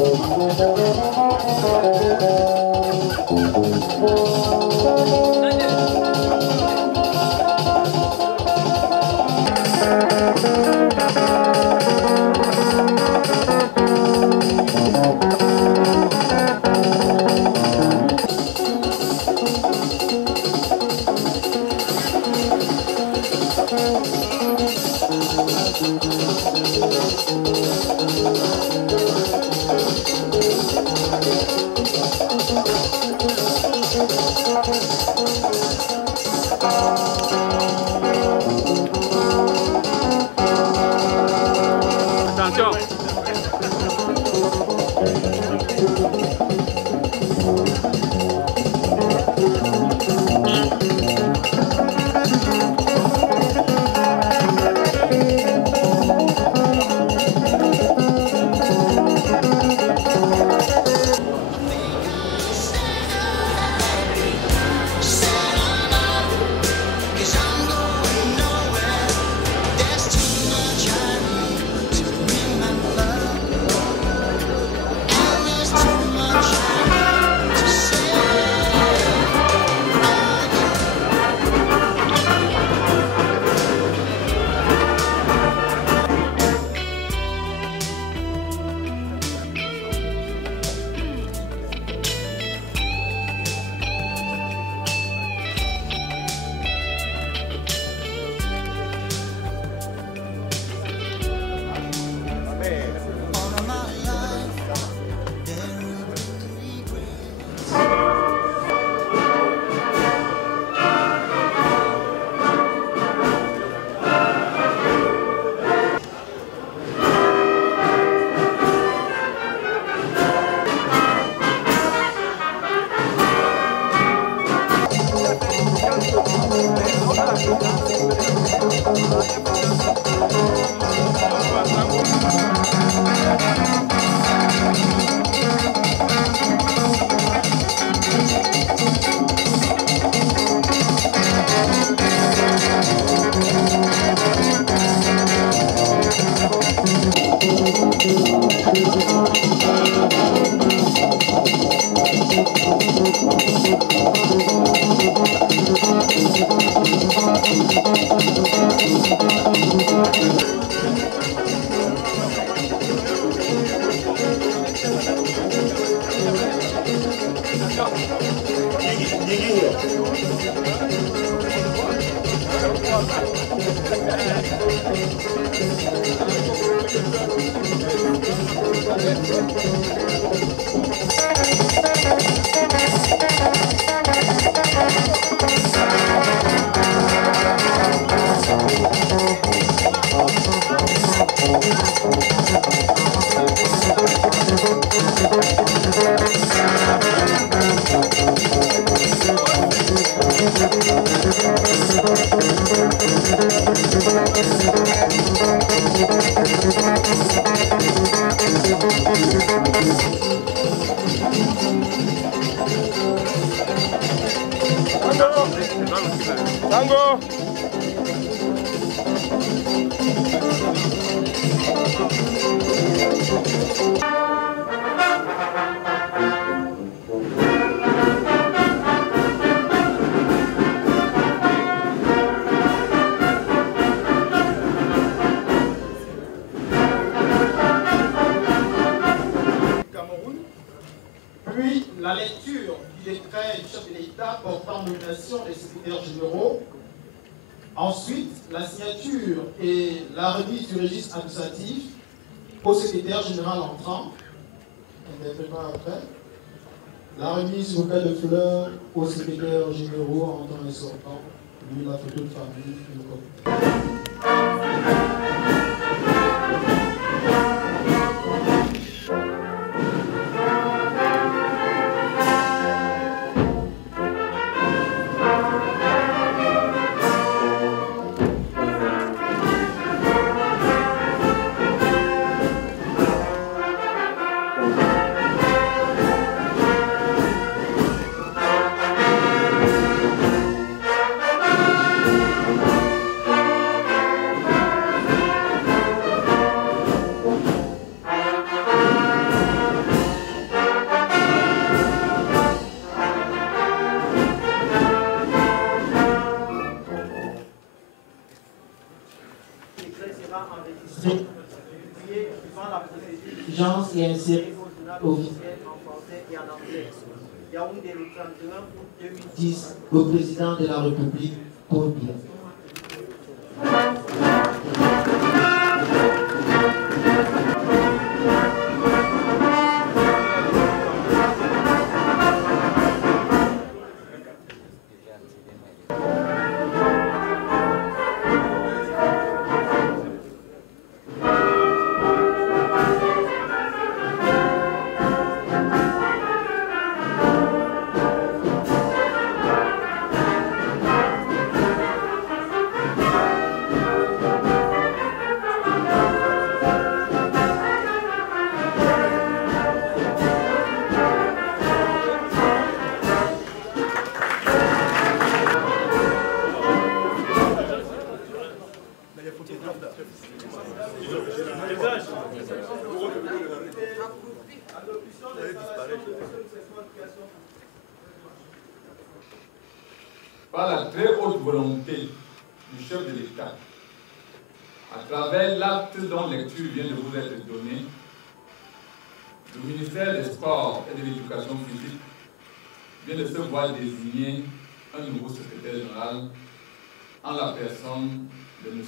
Tango! Puis la lecture du décret du chef de l'État portant nomination des secrétaires généraux. Ensuite, la signature et la remise du registre administratif au secrétaire général entrant. Immédiatement après, la remise du bouquet de fleurs aux secrétaires généraux entrant et sortant. Lui, la photo de famille, une copie. Urgence et inséré officiel en français et en anglais. Yaoundé le 31 août 2010, le président de la République, Paul Biya. Par la très haute volonté du chef de l'État, à travers l'acte dont lecture vient de vous être donnée, le ministère des Sports et de l'Éducation physique vient de se voir désigner un nouveau secrétaire général en la personne de M.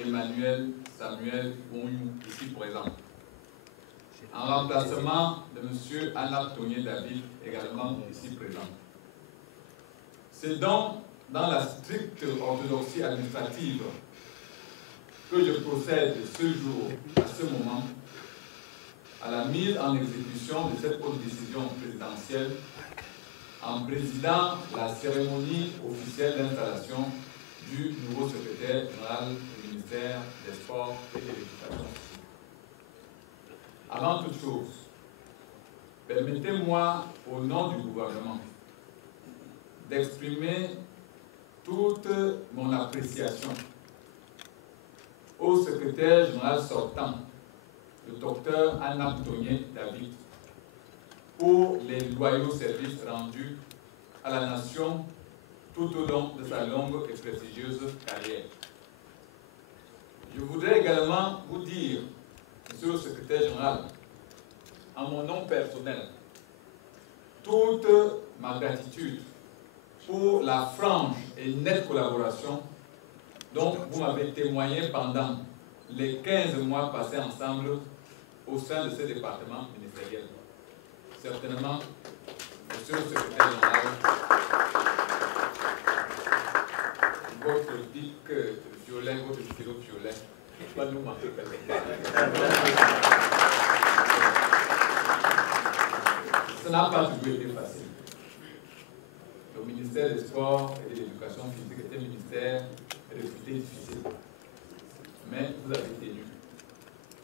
Emmanuel Samuel Ouyou, ici présent, en remplacement de M. Anna-Tonier David, également ici présent. C'est donc dans la stricte orthodoxie administrative que je procède ce jour, à ce moment, à la mise en exécution de cette haute décision présidentielle en présidant la cérémonie officielle d'installation du nouveau secrétaire général du ministère des Sports et de l'Éducation. Avant toute chose, permettez-moi, au nom du gouvernement, d'exprimer toute mon appréciation au secrétaire général sortant, le docteur Anna-Tonier David, pour les loyaux services rendus à la nation tout au long de sa longue et prestigieuse carrière. Je voudrais également vous dire, monsieur le secrétaire général, en mon nom personnel, toute ma gratitude pour la franche et nette collaboration dont vous m'avez témoigné pendant les 15 mois passés ensemble au sein de ce département ministériel. Certainement, monsieur le secrétaire général, votre pic violet, votre stylo violet, va nous manquer quelque part. Ça n'a pas toujours été facile. Le ministère des Sports et de l'Éducation physique était un ministère réputé difficile. Mais vous avez tenu.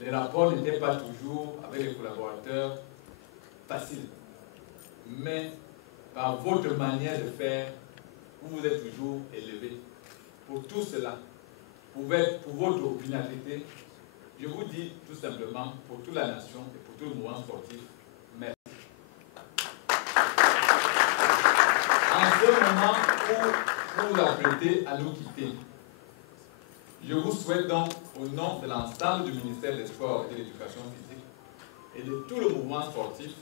Les rapports n'étaient pas toujours avec les collaborateurs faciles. Mais par votre manière de faire, vous vous êtes toujours élevé. Pour tout cela, pour votre opiniâtreté, je vous dis tout simplement, pour toute la nation et pour tout le mouvement sportif, merci. En ce moment où vous vous apprêtez à nous quitter, je vous souhaite donc, au nom de l'ensemble du ministère des Sports et de l'Éducation physique et de tout le mouvement sportif,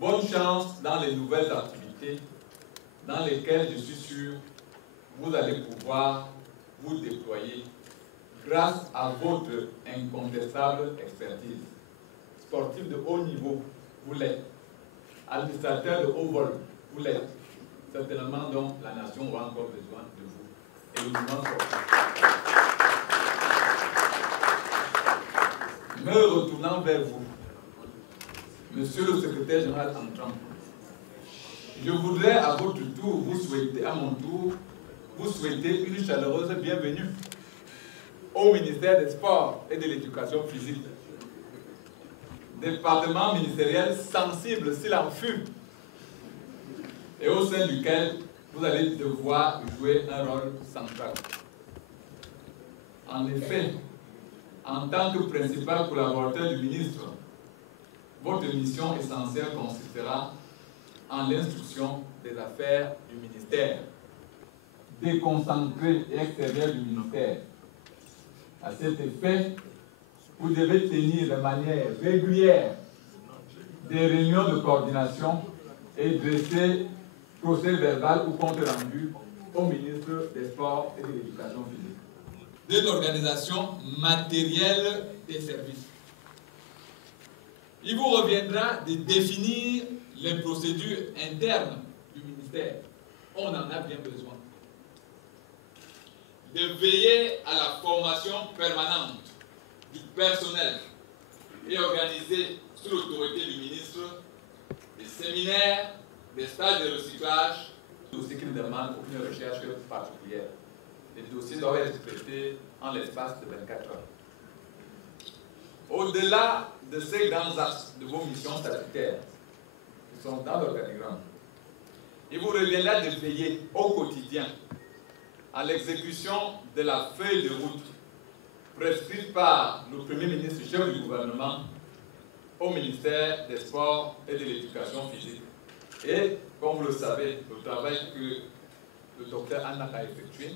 bonne chance dans les nouvelles activités dans lesquelles je suis sûr vous allez pouvoir vous déployer grâce à votre incontestable expertise. Sportif de haut niveau, vous l'êtes. Administrateur de haut vol, vous l'êtes. Certainement, donc, la nation aura encore besoin de vous et le mouvement sportif. Me retournant vers vous, monsieur le secrétaire général entrant, je voudrais à votre tour vous souhaiter, à mon tour, vous souhaiter une chaleureuse bienvenue au ministère des Sports et de l'Éducation physique. Département ministériel sensible s'il en fut, et au sein duquel vous allez devoir jouer un rôle central. En effet, en tant que principal collaborateur du ministre, votre mission essentielle consistera en l'instruction des affaires du ministère, déconcentré et extérieur du ministère. À cet effet, vous devez tenir de manière régulière des réunions de coordination et dresser procès verbal ou compte rendu au ministre des Sports et de l'Éducation physique. De l'organisation matérielle des services. Il vous reviendra de définir les procédures internes du ministère. On en a bien besoin. De veiller à la formation permanente du personnel et organiser sous l'autorité du ministre des séminaires, des stages de recyclage, dossiers qui ne demandent aucune recherche particulière. Les dossiers doivent être traités en l'espace de 24 heures. Au-delà de ces grands axes de vos missions statutaires, qui sont dans l'organigramme, il vous reviendra de veiller au quotidien à l'exécution de la feuille de route prescrite par le Premier ministre chef du gouvernement au ministère des Sports et de l'Éducation physique. Et, comme vous le savez, le travail que le docteur Anna a effectué,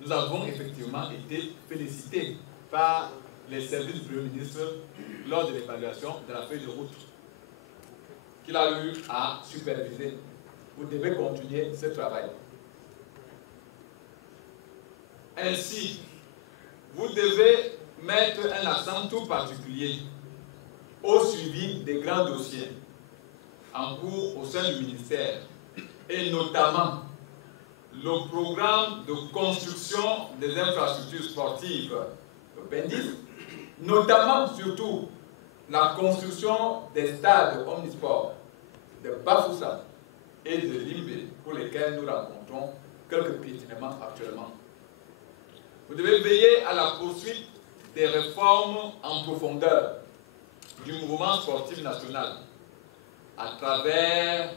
nous avons effectivement été félicités par les services du Premier ministre lors de l'évaluation de la feuille de route qu'il a eu à superviser. Vous devez continuer ce travail. Ainsi, vous devez mettre un accent tout particulier au suivi des grands dossiers en cours au sein du ministère et notamment le programme de construction des infrastructures sportives, le PENDIS, notamment surtout la construction des stades omnisports de Bafoussam et de Limbé pour lesquels nous rencontrons quelques piétinements actuellement. Vous devez veiller à la poursuite des réformes en profondeur du mouvement sportif national à travers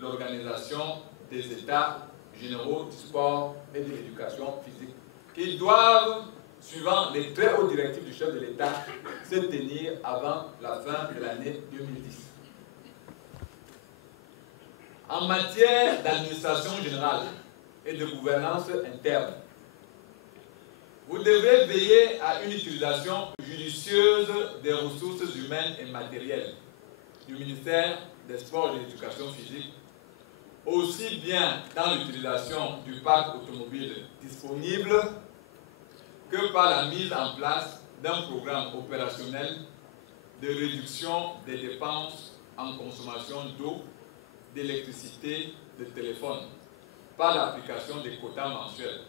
l'organisation des États généraux du sport et de l'éducation physique, qui doivent, suivant les très hautes directives du chef de l'État, se tenir avant la fin de l'année 2010. En matière d'administration générale et de gouvernance interne, vous devez veiller à une utilisation judicieuse des ressources humaines et matérielles du ministère des Sports et de l'Éducation physique, aussi bien dans l'utilisation du parc automobile disponible que par la mise en place d'un programme opérationnel de réduction des dépenses en consommation d'eau, d'électricité, de téléphone, par l'application des quotas mensuels,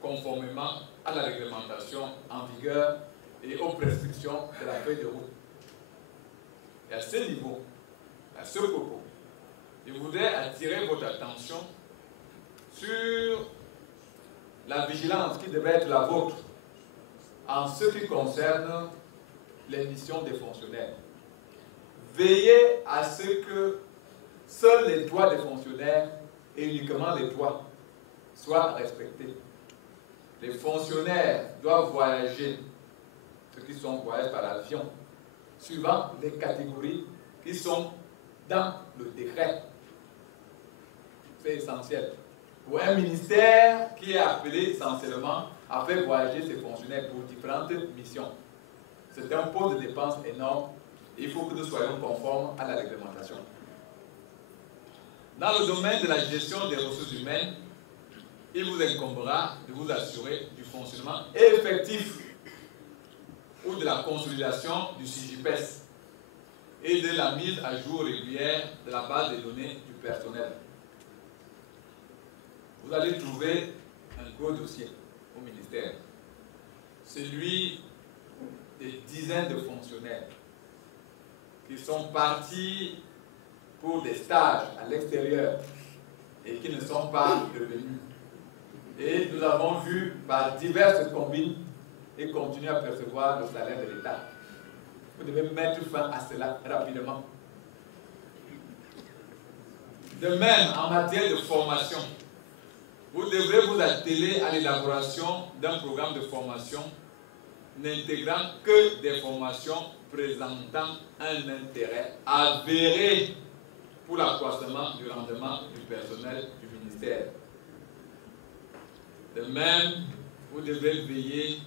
conformément à la réglementation en vigueur et aux prescriptions de la feuille de route. Et à ce niveau, à ce propos, je voudrais attirer votre attention sur la vigilance qui devrait être la vôtre en ce qui concerne les missions des fonctionnaires. Veillez à ce que seuls les droits des fonctionnaires et uniquement les droits soient respectés. Les fonctionnaires doivent voyager, ceux qui sont voyagés par avion, suivant les catégories qui sont dans le décret. C'est essentiel. Pour un ministère qui est appelé essentiellement à faire voyager ses fonctionnaires pour différentes missions, c'est un pot de dépenses énorme et il faut que nous soyons conformes à la réglementation. Dans le domaine de la gestion des ressources humaines, il vous incombera de vous assurer du fonctionnement effectif ou de la consolidation du CIGIPES et de la mise à jour régulière de la base des données du personnel. Vous allez trouver un gros dossier au ministère, celui des dizaines de fonctionnaires qui sont partis pour des stages à l'extérieur et qui ne sont pas revenus. Et nous avons vu par diverses combines et continuer à percevoir le salaire de l'État. Vous devez mettre fin à cela rapidement. De même, en matière de formation, vous devrez vous atteler à l'élaboration d'un programme de formation n'intégrant que des formations présentant un intérêt avéré pour l'accroissement du rendement du personnel du ministère. De même, vous devrez veiller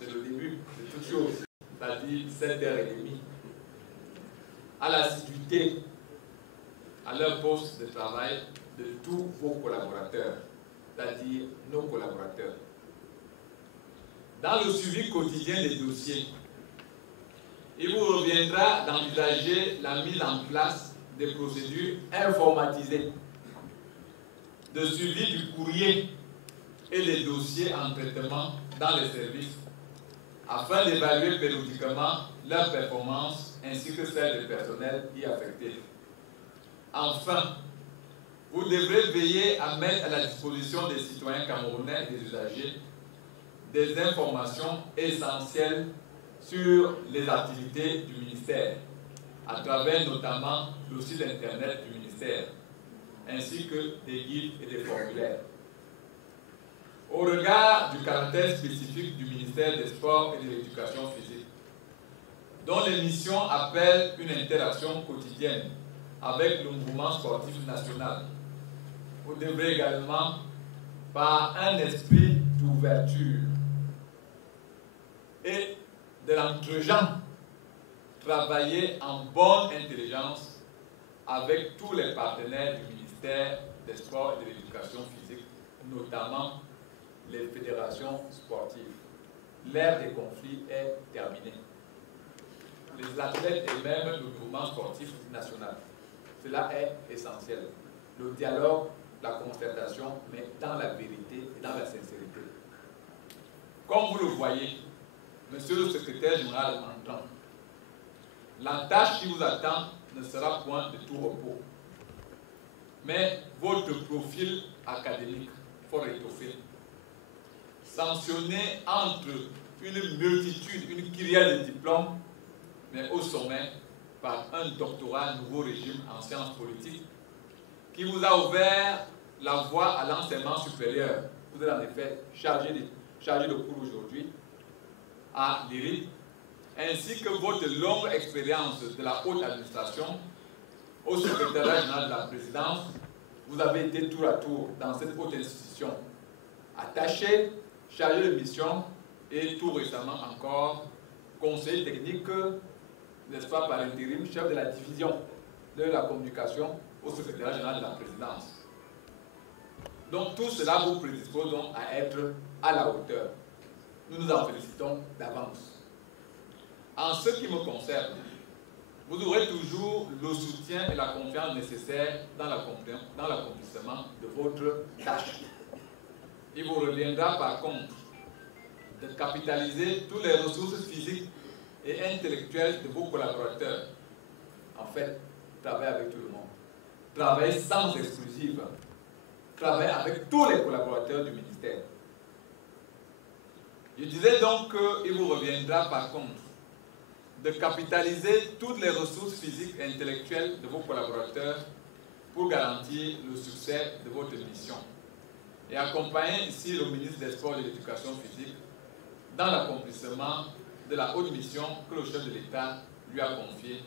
c'est le début de toute chose, c'est-à-dire 7h30, à l'assiduité à leur poste de travail de tous vos collaborateurs, c'est-à-dire nos collaborateurs. Dans le suivi quotidien des dossiers, il vous reviendra d'envisager la mise en place des procédures informatisées de suivi du courrier et des dossiers en traitement dans les services, afin d'évaluer périodiquement leur performance ainsi que celle des personnels y affectés. Enfin, vous devrez veiller à mettre à la disposition des citoyens camerounais et des usagers des informations essentielles sur les activités du ministère, à travers notamment le site internet du ministère, ainsi que des guides et des formulaires. Au regard du caractère spécifique du ministère des Sports et de l'Éducation physique, dont les missions appellent une interaction quotidienne avec le mouvement sportif national, vous devrez également, par un esprit d'ouverture et de l'entre-gens, travailler en bonne intelligence avec tous les partenaires du ministère des Sports et de l'Éducation physique, notamment les fédérations sportives. L'ère des conflits est terminée. Les athlètes et même le mouvement sportif national. Cela est essentiel. Le dialogue, la concertation, mais dans la vérité et dans la sincérité. Comme vous le voyez, Monsieur le secrétaire général entrant, la tâche qui vous attend ne sera point de tout repos. Mais votre profil académique fort étoffé, sanctionné entre une multitude, une kyrielle de diplômes, mais au sommet par un doctorat nouveau régime en sciences politiques, qui vous a ouvert la voie à l'enseignement supérieur. Vous êtes en effet chargé de cours aujourd'hui à l'IRI, ainsi que votre longue expérience de la haute administration au secrétariat général de la présidence. Vous avez été tour à tour dans cette haute institution, attaché, chargé de mission et tout récemment encore conseiller technique, n'est-ce pas, par intérim, chef de la division de la communication au secrétariat général de la présidence. Donc tout cela vous prédispose donc à être à la hauteur. Nous nous en félicitons d'avance. En ce qui me concerne, vous aurez toujours le soutien et la confiance nécessaires dans l'accomplissement de votre tâche. Il vous reviendra par contre de capitaliser toutes les ressources physiques et intellectuelles de vos collaborateurs. En fait, travaillez avec tout le monde. Travaillez sans exclusive. Travaillez avec tous les collaborateurs du ministère. Je disais donc qu'il vous reviendra par contre de capitaliser toutes les ressources physiques et intellectuelles de vos collaborateurs pour garantir le succès de votre mission et accompagner ici le ministre des Sports et de l'Éducation physique dans l'accomplissement de la haute mission que le chef de l'État lui a confiée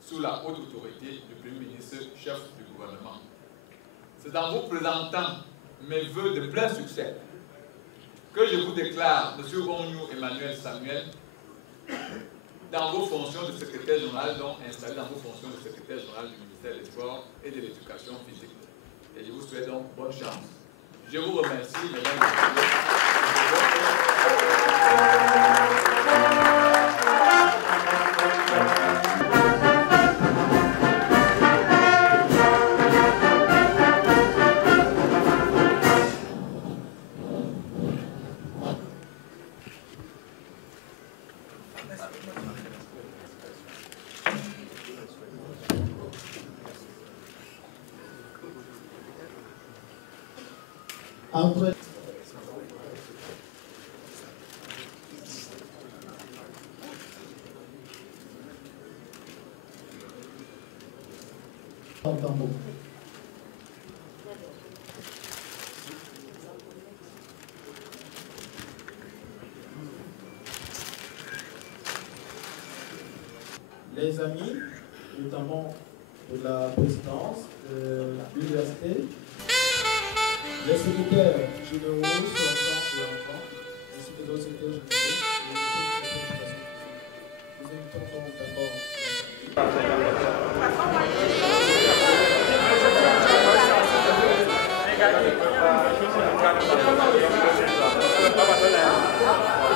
sous la haute autorité du Premier ministre, chef du gouvernement. C'est en vous présentant mes vœux de plein succès que je vous déclare, M. Ronyou Emmanuel Samuel, dans vos fonctions de secrétaire général, donc installé dans vos fonctions de secrétaire général du ministère des Sports et de l'Éducation physique. Et je vous souhaite donc bonne chance. Je vous remercie, mesdames et Après les amis, notamment de la présidence de l'université, les secrétaires généraux sortants et entrants, ainsi que d'autres secrétaires généraux, entendons d'abord. Gracias.